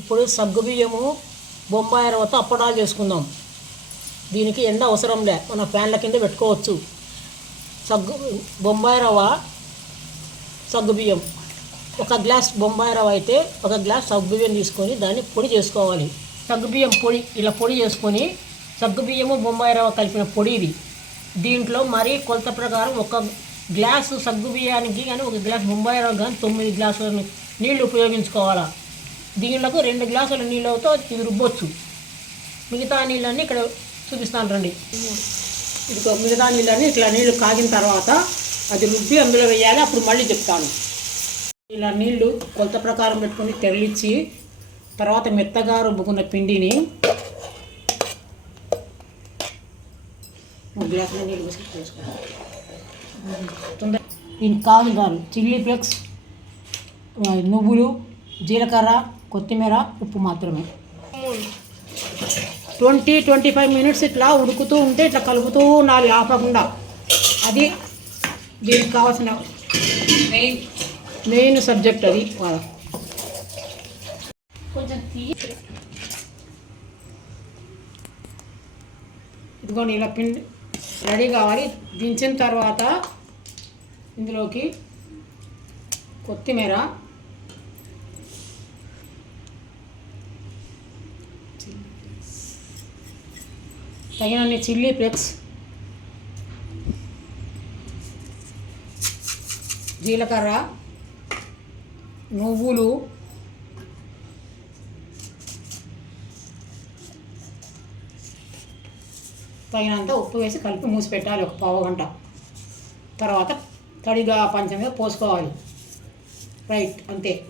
ఇప్పుడు సగ్గుబియ్యము బొంబాయి రవ్వతో అప్పడాలు చేసుకుందాం. దీనికి ఎండ అవసరం లే మన ఫ్యాన్ల కింద పెట్టుకోవచ్చు. సగ్గు బొంబాయి రవ్వ సగ్గుబియ్యం ఒక గ్లాస్ బొంబాయి రవ్వ అయితే ఒక గ్లాస్ సగ్గుబియ్యం తీసుకొని దాన్ని పొడి చేసుకోవాలి. సగ్గుబియ్యం పొడి ఇలా పొడి చేసుకొని సగ్గుబియ్యము బొంబాయి రవ్వ కలిపిన పొడి ఇది. దీంట్లో మరి కొలత ప్రకారం ఒక గ్లాసు సగ్గుబియ్యానికి కానీ ఒక గ్లాస్ బొంబాయి రవ్వ కానీ తొమ్మిది గ్లాసుల నీళ్ళు ఉపయోగించుకోవాలా. దీనిలోకి రెండు గ్లాసుల నీళ్ళతో ఇది రుబ్బొచ్చు మిగతా నీళ్ళన్నీ ఇక్కడ చూపిస్తాను రండి. ఇదిగో మిగతా నీళ్ళన్నీ ఇట్లా నీళ్ళు కాగిన తర్వాత అది రుబ్బి అందులో వేయాలి. అప్పుడు మళ్ళీ చెప్తాను. ఇలా నీళ్ళు కొలత ప్రకారం పెట్టుకొని తెరలిచ్చి తర్వాత మెత్తగా రుబ్బుకున్న పిండిని ఒక గ్లాసులో నీళ్ళు పోసి తొందర దీనికి కాదు చిల్లీ ఫ్లెక్స్ నువ్వులు జీలకర్ర కొత్తిమీర ఉప్పు మాత్రమే. ట్వంటీ ట్వంటీ ఫైవ్ మినిట్స్ ఇట్లా ఉడుకుతూ ఉంటే ఇట్లా కలుపుతూ ఉండాలి ఆపకుండా. అది దీనికి కావాల్సిన మెయిన్ మెయిన్ సబ్జెక్ట్ అది. కొంచెం ఇదిగోండి ఇలా పిండి రెడీ కావాలి. దించిన తర్వాత ఇందులోకి కొత్తిమీర తగినన్ని చిల్లీ ఫ్లెక్స్ జీలకర్ర నువ్వులు తగినంత ఉప్పు వేసి కలిపి మూసి పెట్టాలి ఒక పావు గంట. తర్వాత తడిగా పంచం మీద పోసుకోవాలి. రైట్ అంతే.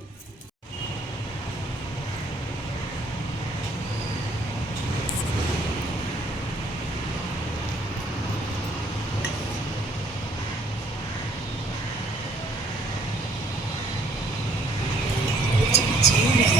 请请两